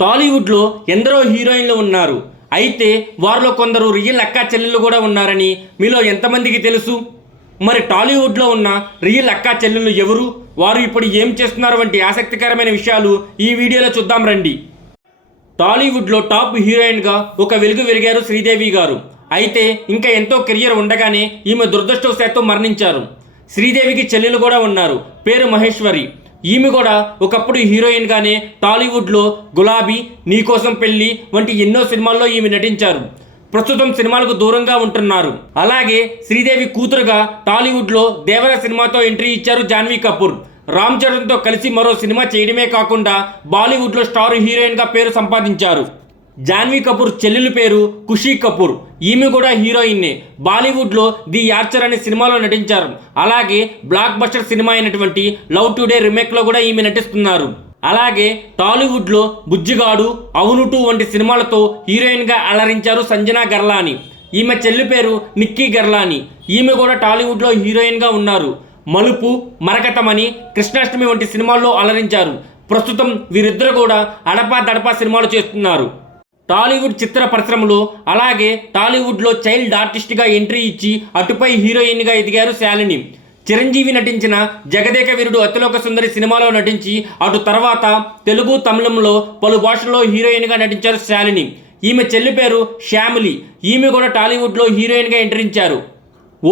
టాలీవుడ్లో ఎందరో హీరోయిన్లు ఉన్నారు. అయితే వారిలో కొందరు రియల్ అక్కా చెల్లెళ్ళు కూడా ఉన్నారని మీలో ఎంతమందికి తెలుసు? మరి టాలీవుడ్లో ఉన్న రియల్ అక్కా చెల్లెళ్ళు ఎవరు, వారు ఇప్పుడు ఏం చేస్తున్నారు వంటి ఆసక్తికరమైన విషయాలు ఈ వీడియోలో చూద్దాం రండి. టాలీవుడ్లో టాప్ హీరోయిన్గా ఒక వెలుగు వెలిగారు శ్రీదేవి గారు. అయితే ఇంకా ఎంతో కెరియర్ ఉండగానే ఈమె దురదృష్టవశాత్తు మరణించారు. శ్రీదేవికి చెల్లెలు కూడా ఉన్నారు, పేరు మహేశ్వరి. ఈమె కూడా ఒకప్పుడు హీరోయిన్గానే టాలీవుడ్లో గులాబీ, నీకోసం పెళ్లి వంటి ఎన్నో సినిమాల్లో ఈమె నటించారు. ప్రస్తుతం సినిమాలకు దూరంగా ఉంటున్నారు. అలాగే శ్రీదేవి కూతురుగా టాలీవుడ్లో దేవర సినిమాతో ఎంట్రీ ఇచ్చారు జాన్వీ కపూర్. రామ్ చరణ్తో కలిసి మరో సినిమా చేయడమే కాకుండా బాలీవుడ్లో స్టార్ హీరోయిన్గా పేరు సంపాదించారు. జాన్వీ కపూర్ చెల్లెలు పేరు ఖుషీ కపూర్. ఈమె కూడా హీరోయిన్నే. బాలీవుడ్లో ది ఆర్చర్ అనే సినిమాలో నటించారు. అలాగే బ్లాక్ బస్టర్ సినిమా అయినటువంటి లవ్ టుడే రీమేక్లో కూడా ఈమె నటిస్తున్నారు. అలాగే టాలీవుడ్లో బుజ్జిగాడు, అవును 2 వంటి సినిమాలతో హీరోయిన్గా అలరించారు సంజనా గర్లాని. ఈమె చెల్లి పేరు నిక్కీ గర్లాని. ఈమె కూడా టాలీవుడ్లో హీరోయిన్గా ఉన్నారు. మలుపు, మరకతమని, కృష్ణాష్టమి వంటి సినిమాల్లో అలరించారు. ప్రస్తుతం వీరిద్దరు కూడా అడపా దడపా సినిమాలు చేస్తున్నారు. టాలీవుడ్ చిత్ర పరిశ్రమలో అలాగే టాలీవుడ్లో చైల్డ్ ఆర్టిస్ట్గా ఎంట్రీ ఇచ్చి అటుపై హీరోయిన్గా ఎదిగారు శాలిని. చిరంజీవి నటించిన జగదేక వీరుడు అతిలోక సుందరి సినిమాలో నటించి అటు తర్వాత తెలుగు, తమిళంలో పలు భాషల్లో హీరోయిన్గా నటించారు శాలిని. ఈమె చెల్లి పేరు శ్యామిలి. ఈమె కూడా టాలీవుడ్లో హీరోయిన్గా ఎంట్రీ ఇచ్చారు.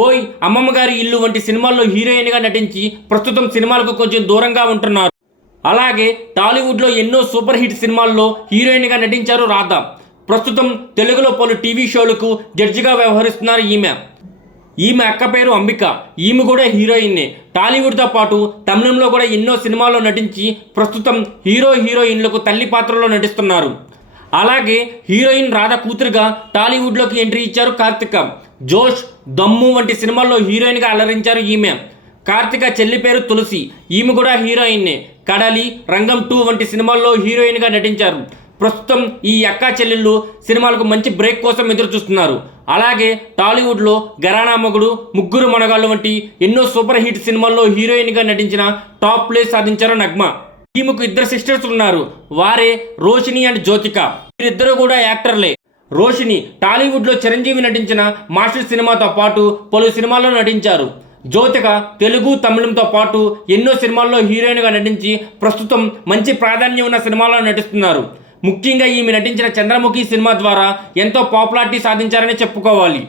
ఓయ్ అమ్మమ్మ గారి ఇల్లు వంటి సినిమాల్లో హీరోయిన్గా నటించి ప్రస్తుతం సినిమాలకు కొంచెం దూరంగా ఉంటున్నారు. అలాగే టాలీవుడ్లో ఎన్నో సూపర్ హిట్ సినిమాల్లో హీరోయిన్గా నటించారు రాధ. ప్రస్తుతం తెలుగులో పలు టీవీ షోలకు జడ్జిగా వ్యవహరిస్తున్నారు ఈమె అక్క పేరు అంబిక. ఈమె కూడా హీరోయిన్నే. టాలీవుడ్తో పాటు తమిళంలో కూడా ఎన్నో సినిమాల్లో నటించి ప్రస్తుతం హీరోయిన్లకు తల్లి పాత్రలో నటిస్తున్నారు. అలాగే హీరోయిన్ రాధ కూతురుగా టాలీవుడ్లోకి ఎంట్రీ ఇచ్చారు కార్తిక. జోష్, దమ్ము వంటి సినిమాల్లో హీరోయిన్గా అలరించారు ఈమె. కార్తిక చెల్లి పేరు తులసి. ఈమె కూడా హీరోయిన్నే. కడలి, రంగం 2 వంటి సినిమాల్లో హీరోయిన్గా నటించారు. ప్రస్తుతం ఈ అక్కా చెల్లెళ్ళు సినిమాలకు మంచి బ్రేక్ కోసం ఎదురు చూస్తున్నారు. అలాగే టాలీవుడ్లో ఘరానా మొగుడు, ముగ్గురు మనగాళ్ళు వంటి ఎన్నో సూపర్ హిట్ సినిమాల్లో హీరోయిన్గా నటించిన టాప్ ప్లేస్ సాధించారు నగ్మ. ఈమెకు 2 సిస్టర్స్ ఉన్నారు. వారే రోషిని అండ్ జ్యోతిక. వీరిద్దరూ కూడా యాక్టర్లే. రోషిని టాలీవుడ్లో చిరంజీవి నటించిన మాస్టర్ సినిమాతో పాటు పలు సినిమాల్లో నటించారు. జ్యోతిక తెలుగు, తమిళంతో పాటు ఎన్నో సినిమాల్లో హీరోయిన్గా నటించి ప్రస్తుతం మంచి ప్రాధాన్యం ఉన్న సినిమాల్లో నటిస్తున్నారు. ముఖ్యంగా ఈమె నటించిన చంద్రముఖి సినిమా ద్వారా ఎంతో పాపులారిటీ సాధించారని చెప్పుకోవాలి.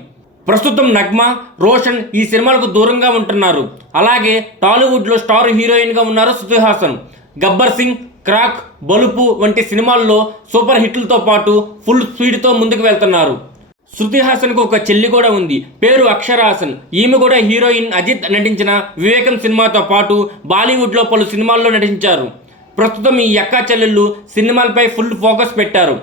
ప్రస్తుతం నగ్మ, రోషన్ ఈ సినిమాలకు దూరంగా ఉంటున్నారు. అలాగే టాలీవుడ్లో స్టార్ హీరోయిన్గా ఉన్నారు శృతి హాసన్. గబ్బర్ సింగ్, క్రాక్, బలుపు వంటి సినిమాల్లో సూపర్ హిట్లతో పాటు ఫుల్ స్పీడ్తో ముందుకు వెళ్తున్నారు. శృతి హాసన్కు ఒక చెల్లి కూడా ఉంది, పేరు అక్షర హాసన్. ఈమె కూడా హీరోయిన్ అజిత్ నటించిన వివేకం సినిమాతో పాటు బాలీవుడ్లో పలు సినిమాల్లో నటించారు. ప్రస్తుతం ఈ అక్కా చెల్లెళ్ళు సినిమాలపై ఫుల్ ఫోకస్ పెట్టారు.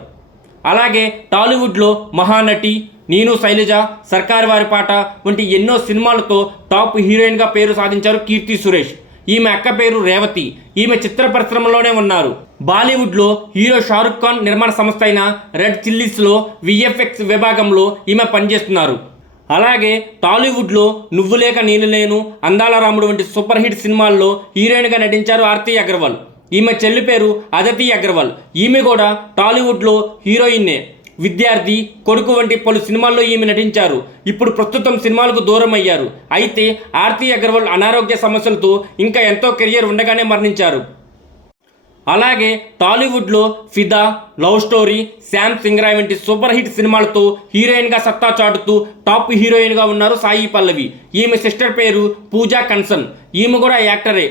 అలాగే టాలీవుడ్లో మహానటి, నేను శైలజ, సర్కారు వారి పాట వంటి ఎన్నో సినిమాలతో టాప్ హీరోయిన్గా పేరు సాధించారు కీర్తి సురేష్. ఈమె అక్క పేరు రేవతి. ఈమె చిత్ర పరిశ్రమలోనే ఉన్నారు. బాలీవుడ్లో హీరో షారుఖ్ ఖాన్ నిర్మాణ సంస్థ అయిన రెడ్ చిల్లీస్లో విఎఫ్ఎక్స్ విభాగంలో ఈమె పనిచేస్తున్నారు. అలాగే టాలీవుడ్లో నువ్వు లేక నేను లేను, అందాల రాముడు వంటి సూపర్ హిట్ సినిమాల్లో హీరోయిన్గా నటించారు ఆర్తి అగర్వాల్. ఈమె చెల్లి పేరు అదితి అగర్వాల్. ఈమె కూడా టాలీవుడ్లో హీరోయిన్నే. విద్యార్థి, కొడుకు వంటి పలు సినిమాల్లో ఈమె నటించారు. ఇప్పుడు ప్రస్తుతం సినిమాలకు దూరం అయ్యారు. అయితే ఆర్తి అగర్వాల్ అనారోగ్య సమస్యలతో ఇంకా ఎంతో కెరియర్ ఉండగానే మరణించారు. అలాగే టాలీవుడ్లో ఫిదా, లవ్ స్టోరీ, శ్యామ్ సింగరాయ్ వంటి సూపర్ హిట్ సినిమాలతో హీరోయిన్గా సత్తా చాటుతూ టాప్ హీరోయిన్గా ఉన్నారు సాయి పల్లవి. ఈమె సిస్టర్ పేరు పూజా కన్సన్. ఈమె కూడా యాక్టరే.